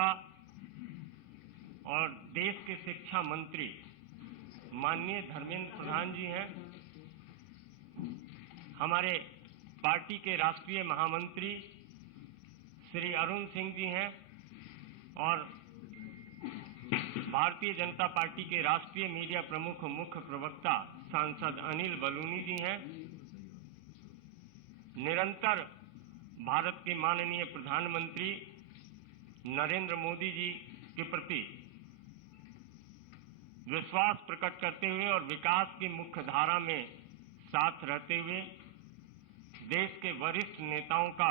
नेता और देश के शिक्षा मंत्री माननीय धर्मेंद्र प्रधान जी हैं, हमारे पार्टी के राष्ट्रीय महामंत्री श्री अरुण सिंह जी हैं और भारतीय जनता पार्टी के राष्ट्रीय मीडिया प्रमुख मुख्य प्रवक्ता सांसद अनिल बलूनी जी हैं। निरंतर भारत के माननीय प्रधानमंत्री नरेंद्र मोदी जी के प्रति विश्वास प्रकट करते हुए और विकास की मुख्य धारा में साथ रहते हुए देश के वरिष्ठ नेताओं का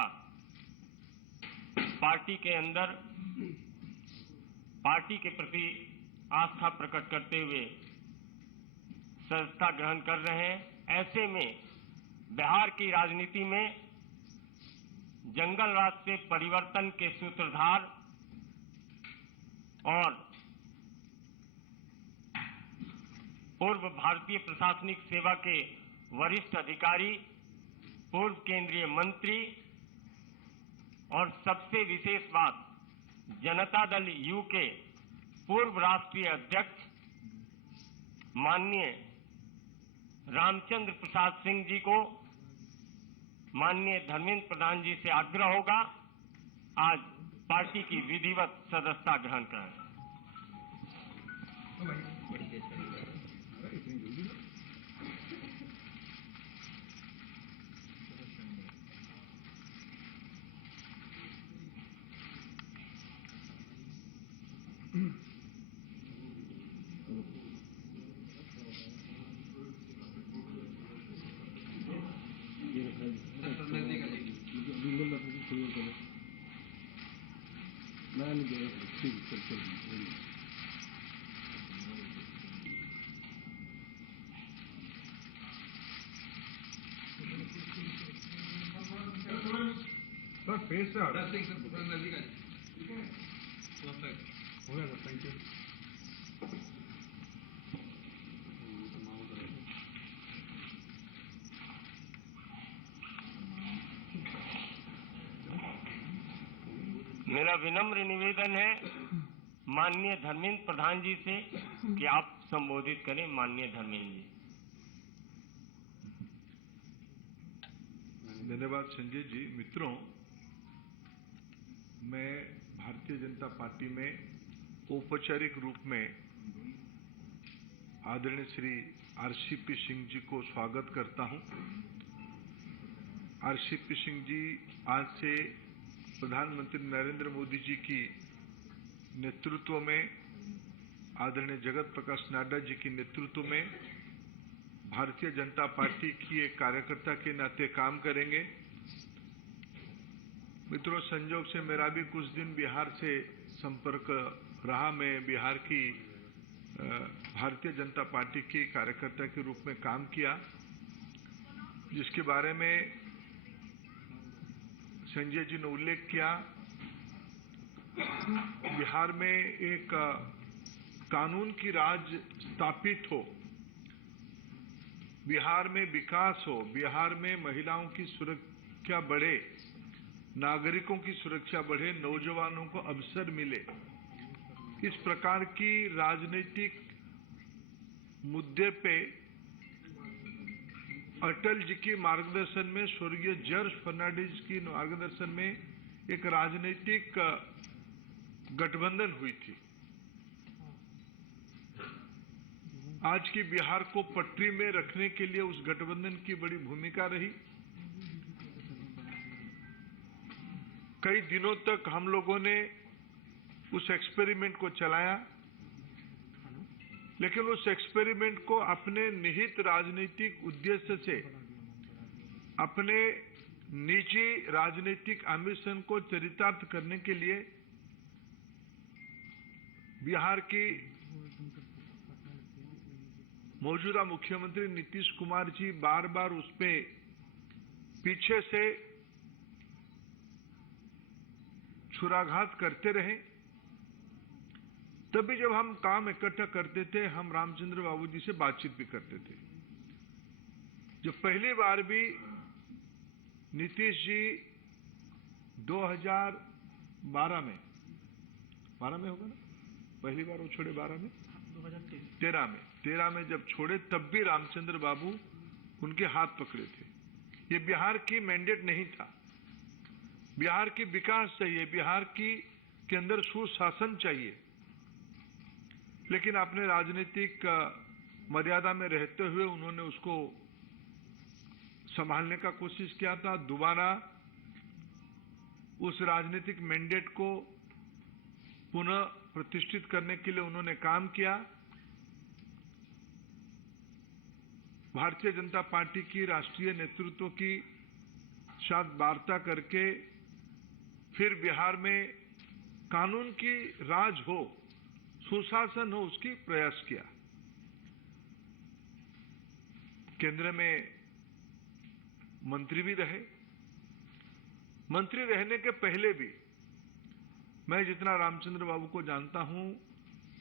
पार्टी के अंदर पार्टी के प्रति आस्था प्रकट करते हुए सदस्यता ग्रहण कर रहे हैं। ऐसे में बिहार की राजनीति में जंगल राज से परिवर्तन के सूत्रधार और पूर्व भारतीय प्रशासनिक सेवा के वरिष्ठ अधिकारी, पूर्व केंद्रीय मंत्री और सबसे विशेष बात जनता दल यू के पूर्व राष्ट्रीय अध्यक्ष माननीय रामचंद्र प्रसाद सिंह जी को माननीय धर्मेंद्र प्रधान जी से आग्रह होगा आज पार्टी की विधिवत सदस्यता ग्रहण करें। मेरा विनम्र निवेदन है माननीय धर्मेंद्र प्रधान जी से कि आप संबोधित करें। माननीय धर्मेंद्र जी। धन्यवाद संजय जी। मित्रों, मैं भारतीय जनता पार्टी में औपचारिक रूप में आदरणीय श्री आरसीपी सिंह जी को स्वागत करता हूं। आरसीपी सिंह जी आज से प्रधानमंत्री नरेंद्र मोदी जी की नेतृत्व में, आदरणीय जगत प्रकाश नड्डा जी की नेतृत्व में भारतीय जनता पार्टी की एक कार्यकर्ता के नाते काम करेंगे। मित्रों, संजोग से मेरा भी कुछ दिन बिहार से संपर्क रहा। मैं बिहार की भारतीय जनता पार्टी के कार्यकर्ता के रूप में काम किया, जिसके बारे में संजय जी ने उल्लेख किया। बिहार में एक कानून की राज स्थापित हो, बिहार में विकास हो, बिहार में महिलाओं की सुरक्षा बढ़े, नागरिकों की सुरक्षा बढ़े, नौजवानों को अवसर मिले, इस प्रकार की राजनीतिक मुद्दे पे अटल जी के मार्गदर्शन में, स्वर्गीय जॉर्ज फर्नांडिस की मार्गदर्शन में एक राजनीतिक गठबंधन हुई थी। आज की बिहार को पटरी में रखने के लिए उस गठबंधन की बड़ी भूमिका रही। कई दिनों तक हम लोगों ने उस एक्सपेरिमेंट को चलाया, लेकिन उस एक्सपेरिमेंट को अपने निहित राजनीतिक उद्देश्य से, अपने निजी राजनीतिक एम्बिशन को चरितार्थ करने के लिए बिहार की मौजूदा मुख्यमंत्री नीतीश कुमार जी बार बार उस पे पीछे से छुराघात करते रहे। तभी जब हम काम इकट्ठा करते थे, हम रामचंद्र बाबू जी से बातचीत भी करते थे। जो पहली बार भी नीतीश जी 2012 में 12 में होगा ना, पहली बार वो छोड़े 12 में, 2013 में जब छोड़े तब भी रामचंद्र बाबू उनके हाथ पकड़े थे। ये बिहार की मैंडेट नहीं था। बिहार की विकास चाहिए, बिहार के अंदर सुशासन चाहिए, लेकिन अपने राजनीतिक मर्यादा में रहते हुए उन्होंने उसको संभालने का कोशिश किया था। दोबारा उस राजनीतिक मैंडेट को पुनः प्रतिष्ठित करने के लिए उन्होंने काम किया। भारतीय जनता पार्टी की राष्ट्रीय नेतृत्व की साथ वार्ता करके फिर बिहार में कानून की राज हो, सुशासन हो, उसकी प्रयास किया। केंद्र में मंत्री भी रहे। मंत्री रहने के पहले भी मैं जितना रामचंद्र बाबू को जानता हूं,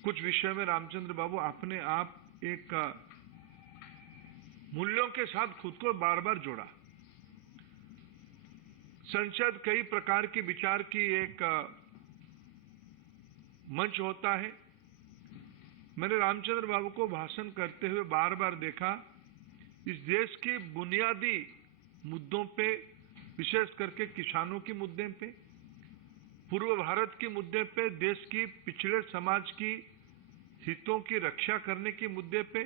कुछ विषय में रामचंद्र बाबू अपने आप एक मूल्यों के साथ खुद को बार बार जोड़ा। संसद कई प्रकार के विचार की एक मंच होता है। मैंने रामचंद्र बाबू को भाषण करते हुए बार बार देखा, इस देश के बुनियादी मुद्दों पे, विशेष करके किसानों के मुद्दे पे, पूर्व भारत के मुद्दे पे, देश की पिछड़े समाज की हितों की रक्षा करने के मुद्दे पे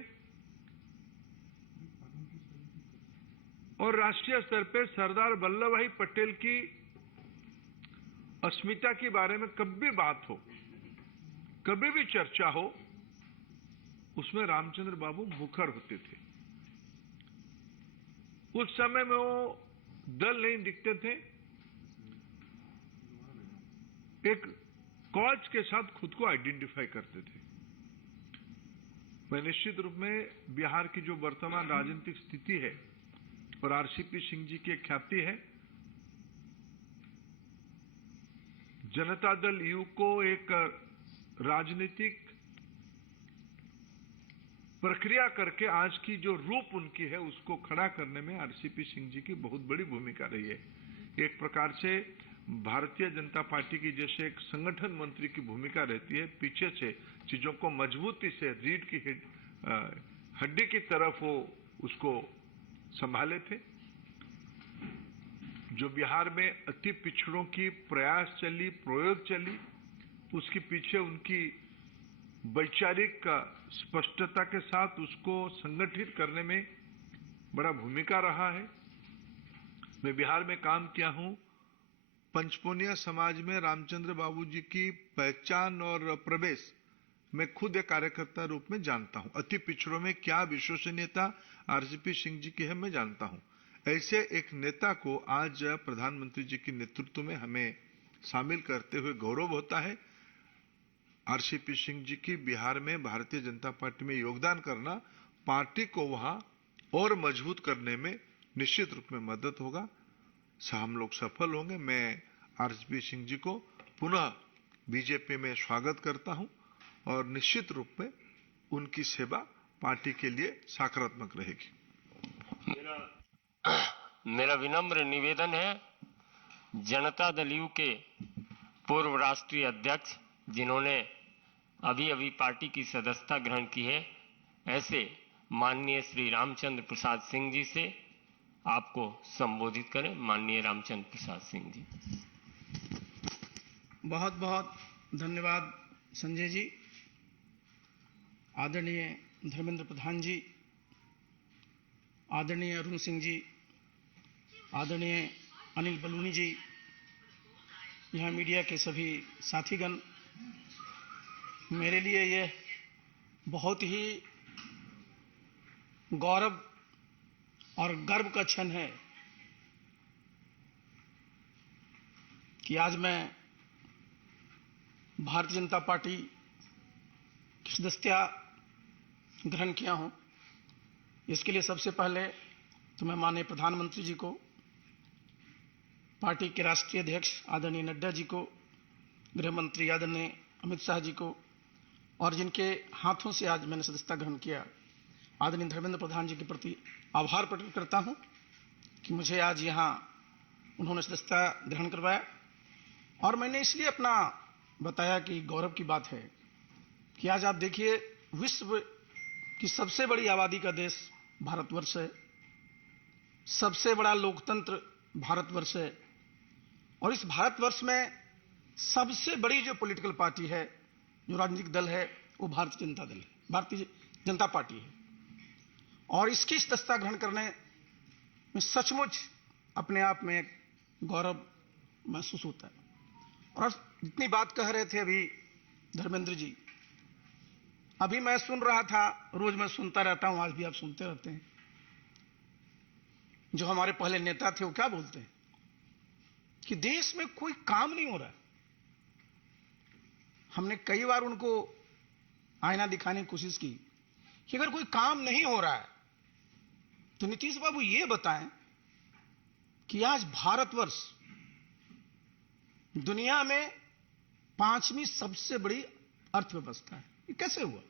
और राष्ट्रीय स्तर पे सरदार वल्लभ भाई पटेल की अस्मिता के बारे में कभी भी बात हो, कभी भी चर्चा हो, उसमें रामचंद्र बाबू मुखर होते थे। उस समय में वो दल नहीं दिखते थे, एक कॉज के साथ खुद को आइडेंटिफाई करते थे। मैं निश्चित रूप में बिहार की जो वर्तमान राजनीतिक स्थिति है और आरसीपी सिंह जी की ख्याति है, जनता दल यू को एक राजनीतिक प्रक्रिया करके आज की जो रूप उनकी है उसको खड़ा करने में आरसीपी सिंह जी की बहुत बड़ी भूमिका रही है। एक प्रकार से भारतीय जनता पार्टी की जैसे एक संगठन मंत्री की भूमिका रहती है, पीछे से चीजों को मजबूती से रीढ़ की हड्डी की तरफ वो उसको संभाले थे। जो बिहार में अति पिछड़ों की प्रयास चली, प्रयोग चली, उसके पीछे उनकी वैचारिक स्पष्टता के साथ उसको संगठित करने में बड़ा भूमिका रहा है। मैं बिहार में काम किया हूं। पंचपोनिया समाज में रामचंद्र बाबू जी की पहचान और प्रवेश मैं खुद एक कार्यकर्ता रूप में जानता हूं। अति पिछड़ों में क्या विश्वसनीयता आरसीपी सिंह जी की है मैं जानता हूं। ऐसे एक नेता को आज प्रधानमंत्री जी के नेतृत्व में हमें शामिल करते हुए गौरव होता है। आरसीपी सिंह जी की बिहार में भारतीय जनता पार्टी में योगदान करना पार्टी को वहां और मजबूत करने में निश्चित रूप में मदद होगा। हम लोग सफल होंगे। मैं आरसीपी सिंह जी को पुनः बीजेपी में स्वागत करता हूं और निश्चित रूप में उनकी सेवा पार्टी के लिए सकारात्मक रहेगी। मेरा विनम्र निवेदन है, जनता दल यू के पूर्व राष्ट्रीय अध्यक्ष जिन्होंने अभी अभी पार्टी की सदस्यता ग्रहण की है, ऐसे माननीय श्री रामचंद्र प्रसाद सिंह जी से आपको संबोधित करें। माननीय रामचंद्र प्रसाद सिंह जी। बहुत बहुत धन्यवाद संजय जी। आदरणीय धर्मेंद्र प्रधान जी, आदरणीय अरुण सिंह जी, आदरणीय अनिल बलूनी जी, यहाँ मीडिया के सभी साथीगण, मेरे लिए यह बहुत ही गौरव और गर्व का क्षण है कि आज मैं भारतीय जनता पार्टी की सदस्यता ग्रहण किया हूं। इसके लिए सबसे पहले तो मैं माननीय प्रधानमंत्री जी को, पार्टी के राष्ट्रीय अध्यक्ष आदरणीय नड्डा जी को, गृह मंत्री आदरणीय अमित शाह जी को और जिनके हाथों से आज मैंने सदस्यता ग्रहण किया, आदरणीय धर्मेंद्र प्रधान जी के प्रति आभार प्रकट करता हूं कि मुझे आज यहाँ उन्होंने सदस्यता ग्रहण करवाया। और मैंने इसलिए अपना बताया कि गौरव की बात है कि आज आप देखिए विश्व की सबसे बड़ी आबादी का देश भारतवर्ष है, सबसे बड़ा लोकतंत्र भारतवर्ष है, और इस भारतवर्ष में सबसे बड़ी जो पॉलिटिकल पार्टी है, जो राजनीतिक दल है, वो भारतीय जनता दल है, भारतीय जनता पार्टी है। और इसकी सदस्यता ग्रहण करने में सचमुच अपने आप में गौरव महसूस होता है। और जितनी बात कह रहे थे अभी धर्मेंद्र जी, अभी मैं सुन रहा था, रोज मैं सुनता रहता हूं, आज भी आप सुनते रहते हैं, जो हमारे पहले नेता थे वो क्या बोलते हैं कि देश में कोई काम नहीं हो रहा है। हमने कई बार उनको आईना दिखाने की कोशिश की कि अगर कोई काम नहीं हो रहा है तो नीतीश बाबू ये बताएं कि आज भारतवर्ष दुनिया में 5वीं सबसे बड़ी अर्थव्यवस्था है, ये कैसे हुआ?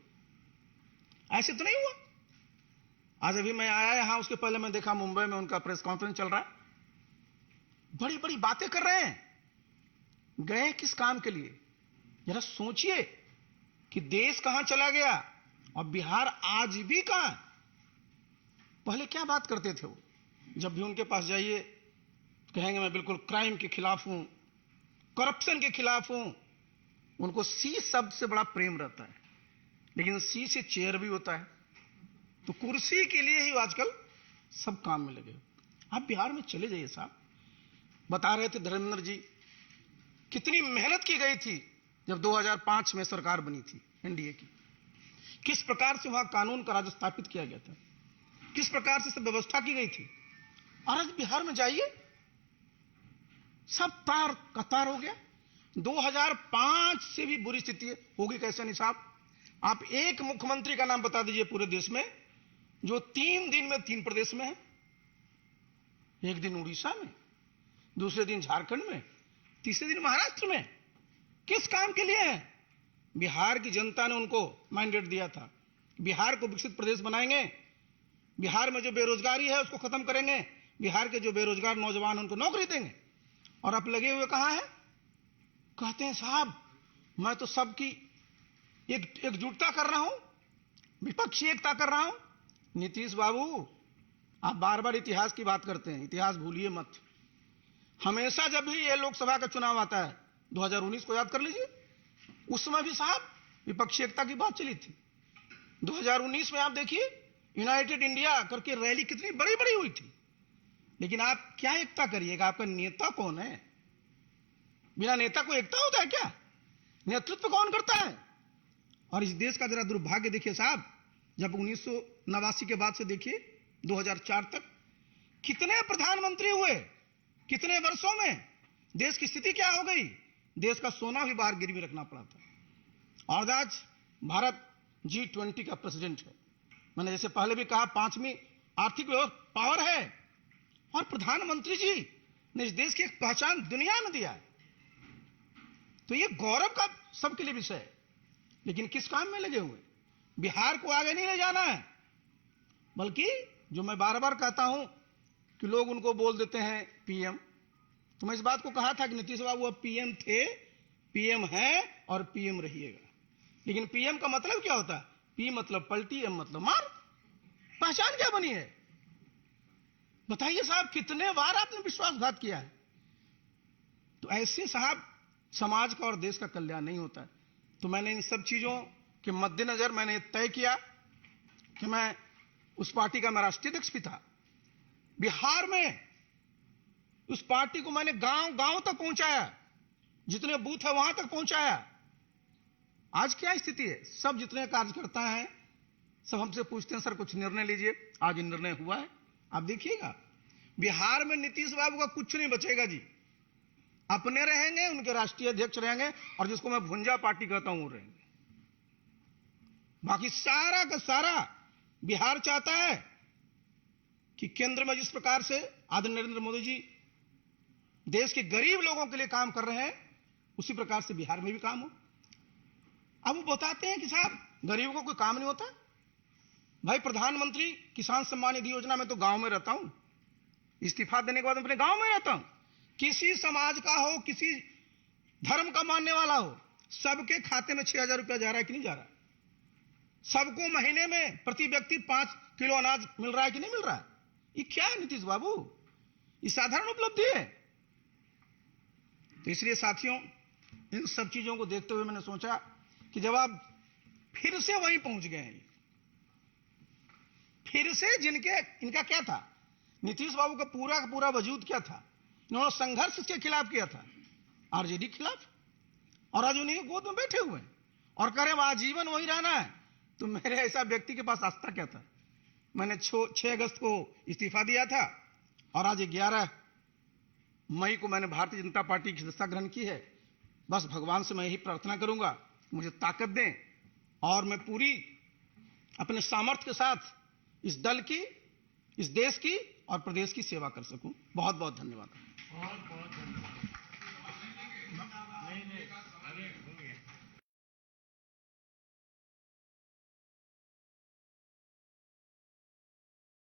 ऐसे तो नहीं हुआ। आज अभी मैं आया यहां, उसके पहले मैं देखा मुंबई में उनका प्रेस कॉन्फ्रेंस चल रहा है, बड़ी बड़ी बातें कर रहे हैं। गए किस काम के लिए? जरा सोचिए कि देश कहां चला गया और बिहार आज भी कहां है। पहले क्या बात करते थे वो? जब भी उनके पास जाइए कहेंगे मैं बिल्कुल क्राइम के खिलाफ हूं, करप्शन के खिलाफ हूं। उनको सी शब्द से बड़ा प्रेम रहता है, लेकिन सी से चेयर भी होता है, तो कुर्सी के लिए ही आजकल सब काम में लगे। आप बिहार में चले जाइए साहब, बता रहे थे धर्मेंद्र जी कितनी मेहनत की गई थी जब 2005 में सरकार बनी थी एनडीए की, किस प्रकार से वहां कानून का राज स्थापित किया गया था, किस प्रकार से सब व्यवस्था की गई थी। और आज बिहार में जाइए सब तार कतार हो गया। 2005 से भी बुरी स्थिति होगी कैसे नहीं साहब? आप एक मुख्यमंत्री का नाम बता दीजिए पूरे देश में जो 3 दिन में 3 प्रदेश में है। एक दिन उड़ीसा में, दूसरे दिन झारखंड में, तीसरे दिन महाराष्ट्र में। किस काम के लिए है? बिहार की जनता ने उनको मैंडेट दिया था, बिहार को विकसित प्रदेश बनाएंगे, बिहार में जो बेरोजगारी है उसको खत्म करेंगे, बिहार के जो बेरोजगार नौजवान उनको नौकरी देंगे। और आप लगे हुए कहां है? कहते हैं साहब मैं तो सबकी एकजुटता कर रहा हूं, विपक्षी एकता कर रहा हूं। नीतीश बाबू, आप बार बार इतिहास की बात करते हैं, इतिहास भूलिए मत। हमेशा जब भी ये लोकसभा का चुनाव आता है, 2019 को याद कर लीजिए, उस समय भी साहब विपक्षी एकता की बात चली थी। 2019 में आप देखिए यूनाइटेड इंडिया करके रैली कितनी बड़ी बड़ी हुई थी, लेकिन आप क्या एकता करिएगा? आपका नेता कौन है? बिना नेता को एकता होता है क्या? नेतृत्व कौन करता है? और इस देश का जरा दुर्भाग्य देखिए साहब, जब 1989 के बाद से देखिए 2004 तक कितने प्रधानमंत्री हुए, कितने वर्षों में देश की स्थिति क्या हो गई? देश का सोना भी बाहर गिरवी रखना पड़ा था। और आज भारत G20 का प्रेसिडेंट है। मैंने जैसे पहले भी कहा 5वीं आर्थिक पावर है, और प्रधानमंत्री जी ने इस देश की एक पहचान दुनिया में दिया है। तो ये गौरव का सबके लिए विषय है, लेकिन किस काम में लगे हुए? बिहार को आगे नहीं ले जाना है, बल्कि जो मैं बार बार कहता हूं कि लोग उनको बोल देते हैं पीएम। तो मैं इस बात को कहा था कि नीतीश बाबू अब पीएम थे, पीएम हैं और पीएम रहिएगा। लेकिन पीएम का मतलब क्या होता है? पी मतलब पलटी, एम मतलब मार। पहचान क्या बनी है? बताइए साहब, कितने बार आपने विश्वासघात किया है? तो ऐसे साहब समाज का और देश का कल्याण नहीं होता है। तो मैंने इन सब चीजों के मद्देनजर मैंने तय किया कि मैं उस पार्टी का मैं राष्ट्रीय अध्यक्ष भी था। बिहार में उस पार्टी को मैंने गांव गांव तक पहुंचाया, जितने बूथ है वहां तक पहुंचाया। आज क्या स्थिति है? सब जितने कार्यकर्ता हैं सब हमसे पूछते हैं सर कुछ निर्णय लीजिए। आज निर्णय हुआ है, आप देखिएगा बिहार में नीतीश बाबू का कुछ नहीं बचेगा जी। अपने रहेंगे, उनके राष्ट्रीय अध्यक्ष रहेंगे, और जिसको मैं भुंजा पार्टी कहता हूं वो रहेंगे। बाकी सारा का सारा बिहार चाहता है कि केंद्र में जिस प्रकार से आदरणीय नरेंद्र मोदी जी देश के गरीब लोगों के लिए काम कर रहे हैं, उसी प्रकार से बिहार में भी काम हो। अब वो बताते हैं कि साहब गरीबों को कोई काम नहीं होता। भाई प्रधानमंत्री किसान सम्मान निधि योजना में तो गांव में रहता हूं, इस्तीफा देने के बाद अपने गांव में रहता हूं। किसी समाज का हो, किसी धर्म का मानने वाला हो, सबके खाते में 6,000 रुपया जा रहा है कि नहीं जा रहा? सबको महीने में प्रति व्यक्ति 5 किलो अनाज मिल रहा है कि नहीं मिल रहा है? ये क्या है नीतीश बाबू? ये साधारण उपलब्धि है। तो इसलिए साथियों, इन सब चीजों को देखते हुए मैंने सोचा कि जब आप फिर से वहीं पहुंच गए हैं, फिर से इनका क्या था, नीतीश बाबू का पूरा वजूद क्या था? इन्होंने संघर्ष इसके खिलाफ किया था, आरजेडी के खिलाफ, और आज उन्हीं गोद में बैठे हुए हैं और कह रहे हैं आजीवन वहीं रहना है। तो मेरे ऐसा व्यक्ति के पास आस्था क्या था? मैंने 6 अगस्त को इस्तीफा दिया था और आज 11 मई को मैंने भारतीय जनता पार्टी की सदस्यता ग्रहण की है। बस भगवान से मैं यही प्रार्थना करूंगा, मुझे ताकत दें और मैं पूरी अपने सामर्थ्य के साथ इस दल की, इस देश की और प्रदेश की सेवा कर सकूं। बहुत बहुत धन्यवाद।